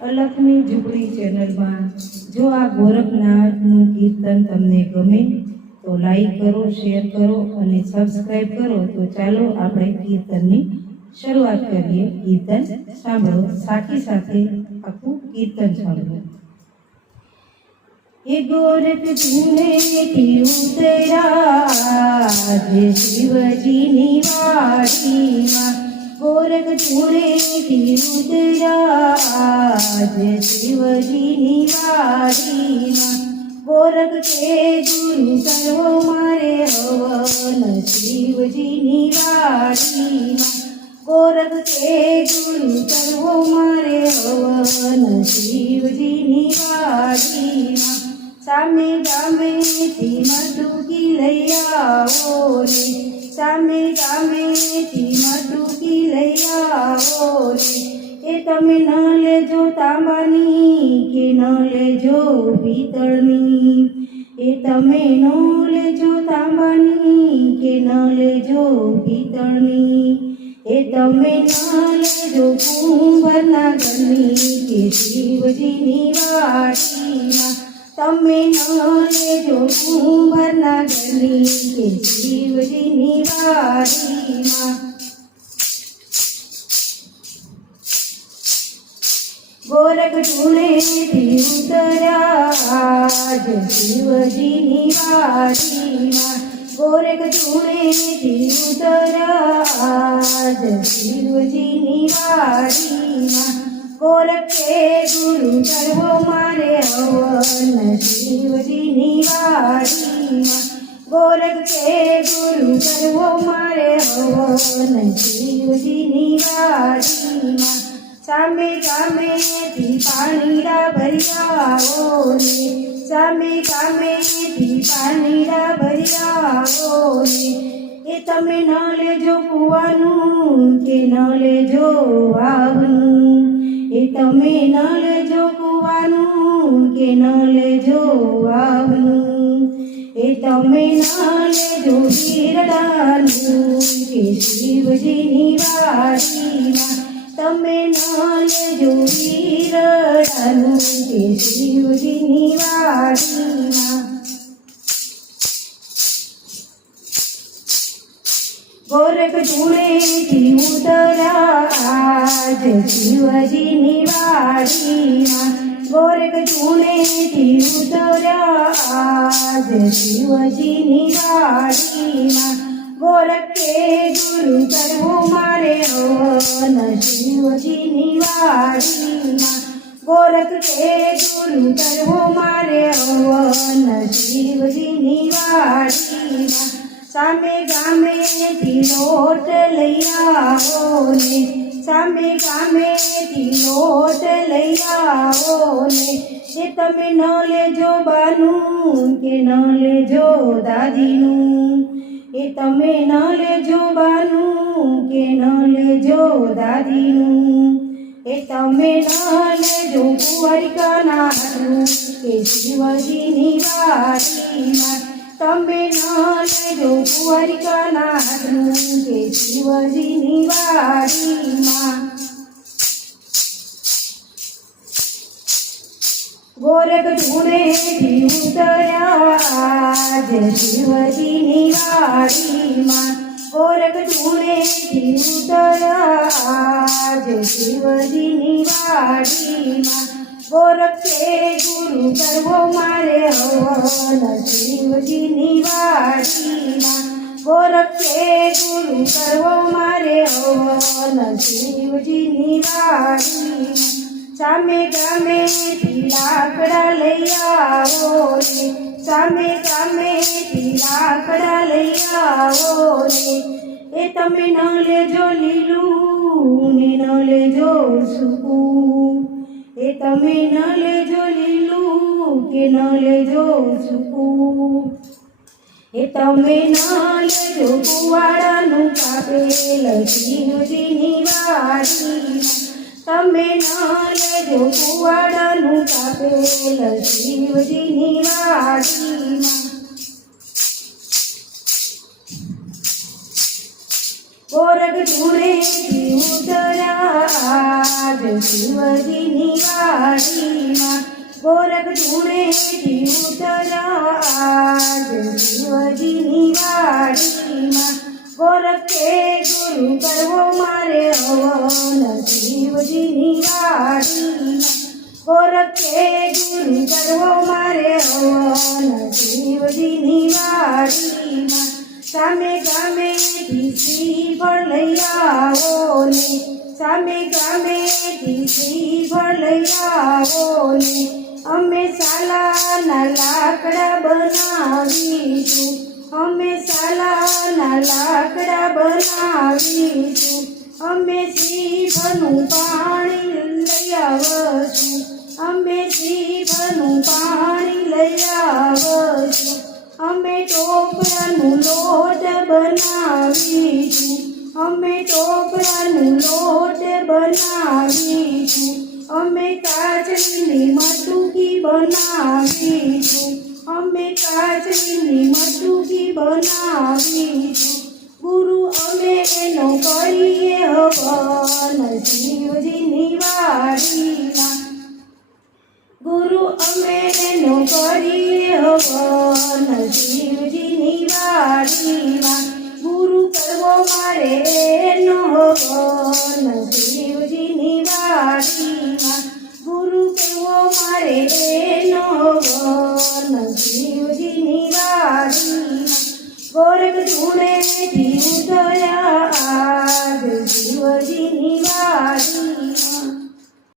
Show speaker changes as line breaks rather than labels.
અલખની ઝૂંપડી ચેનલમાં જો આ ગોરખનાથનું કીર્તન તમને ગમે, તો લાઈક કરો શેર કરો અને સબસ્ક્રાઈબ કરો. તો ચાલો આપણે કીર્તનની શરૂઆત કરીએ. કીર્તન સાંભળો. સાથી સાથે આખું કીર્તન સાંભળો. એ ગોરખ શિવજીની વાડીમાં ગોરખ ધૂળેથી ઉતર્યા જે શિવજીની વાડીમાં ગોરખ કે ગુરુ કરવો મારે હવન શિવજીની વાડીમાં ગોરખ કે ગુરુ કરવો મારે હવન શિવજીની વાડીમાં સામે ગામેથી મટુકી લઈ આવો રે સામે ગામેથી મટુકી લઈ આવો રે એ તમે ન લેજો તાંબાની કે ન લેજો પિત્તળની એ તમે ન લેજો તાંબાની કે ન લેજો પિત્તળની એ તમે ન લેજો કુંભરના ઘરની કે શિવજીની વાડીમાં તમે ન લેજો કુંભરના ઘરની કે શિવજીની વાડીમાં ગોરખ ઢૂળેથી ઉતર્યા જ શિવજીની વાડીમાં ગોરખ ઢૂળેથી ઉતર્યા જ શિવજીની વાડીમાં ગોરખ કે ગુરુ કરવો મારે હવન શિવજીની વાડીમાં ગોરખ કે ગુરુ કરવો મારે હવન શિવજીની વાડીમાં સામે ગામેથી પાણીડા ભર્યાઓ રે સામે ગામેથી પાણીડા ભર્યાઓ રે એ તમે ન લેજો કુવાનું કે ન લેજો વાવનું એ તમે ન લેજો કુવાનું કે ન લેજો વાવનું એ તમે ન લેજો વીરડાનું કે શિવજીની વાડીમાં તમે ન લેજો વીરડાનું કે શિવજીની વાડીમાં ગોરખ ધૂળેથી ઉતર્યા જ શિવજીની વાડીમાં ગોરખ ધૂળેથી ઉતર્યા જ શિવજીની વાડીમાં ગોરખ કે ગુરુ કરવો મારે હવન શિવજીની વાડીમાં ગોરખ કે ગુરુ કરવો મારે હવન શિવજીની વાડીમાં સામે ગામેથી લોટ લઈ આવો ને સામે ગામેથી લોટ લઈ આવો ને એ તમે ન લેજો બાનું કે ન લેજો દાદીનું એ તમે ન લેજો બાનું કે ન લેજો દાદીનું એ તમે ન લેજો કુંવરિકાના હાથનું કે શિવજીની વાડીમાં તમે ન લેજો કુંવરિકાના હાથનું કે શિવજીની વાડીમાં ગોરખ ધૂળેથી ઉતર્યા જ શિવજીની વાડીમાં ગોરખ ધૂળેથી ઉતર્યા જ શિવજીની વાડીમાં ગોરખ કે ગુરુ કરવો મારે હવન શિવજીની વાડીમાં ગોરખ કે ગુરુ કરવો મારે હવન શિવજીની વાડીમાં સામે ગામેથી લાકડા લઈ આવો રે સામે ગામેથી લાકડા લઈ આવો રે એ તમે ન લેજો લીલું ને ન લેજો સૂકું એ તમે ન લેજો લીલું કે ન લેજો સૂકું એ તમે ન લેજો કુવાડાનું કાપેલ શિવજીની વાડીમાં તમે ન લેજો કુવાડાનું કાપેલ શિવજીની વાડીમાં ગોરખ ધૂળેથી ઉતરા આજ શિવજીની વાડીમાં ગોરખ ધૂણેથી ઉતરવા આજ શિવજીની વાડીમાં ગોરખ કે ગુરુ કરવો મારે હવન શિવજીની વાડીમાં ગોરખ કે ગુરુ કરવો મારે હવન શિવજીની વાડીમાં સામે ગામે શ્રીફળ લઈ આવો ને સામે ગામે શ્રીફળ લઈ આવો ને અમે સાલાના લાકડા બનાવીશું. અમે સાલાના લાકડા બનાવીશું. અમે જીભનું પાણી લઈ આવશું. અમે જીભનું પાણી લઈ આવશું. અમે ટોપરાનું લોટ બનાવીશું. અમે ટોપરાનું લોટ બનાવીશું અમે કાચની મટુકી બનાવીશું અમે કાચની મટુકી બનાવીશું ગુરુ અમે એનો કરીએ હવન શિવજીની વાડીમાં ગુરુ અમે એનો કરીએ હવન શિવજીની વાડીમાં ગુરુ કરવો મારે એનો હવન શિવજીની વાડીમાં ગુરુ કરવો મારે એનો હવન શિવજીની વાડીમાં ગોરખ ધૂણેથી ઉતર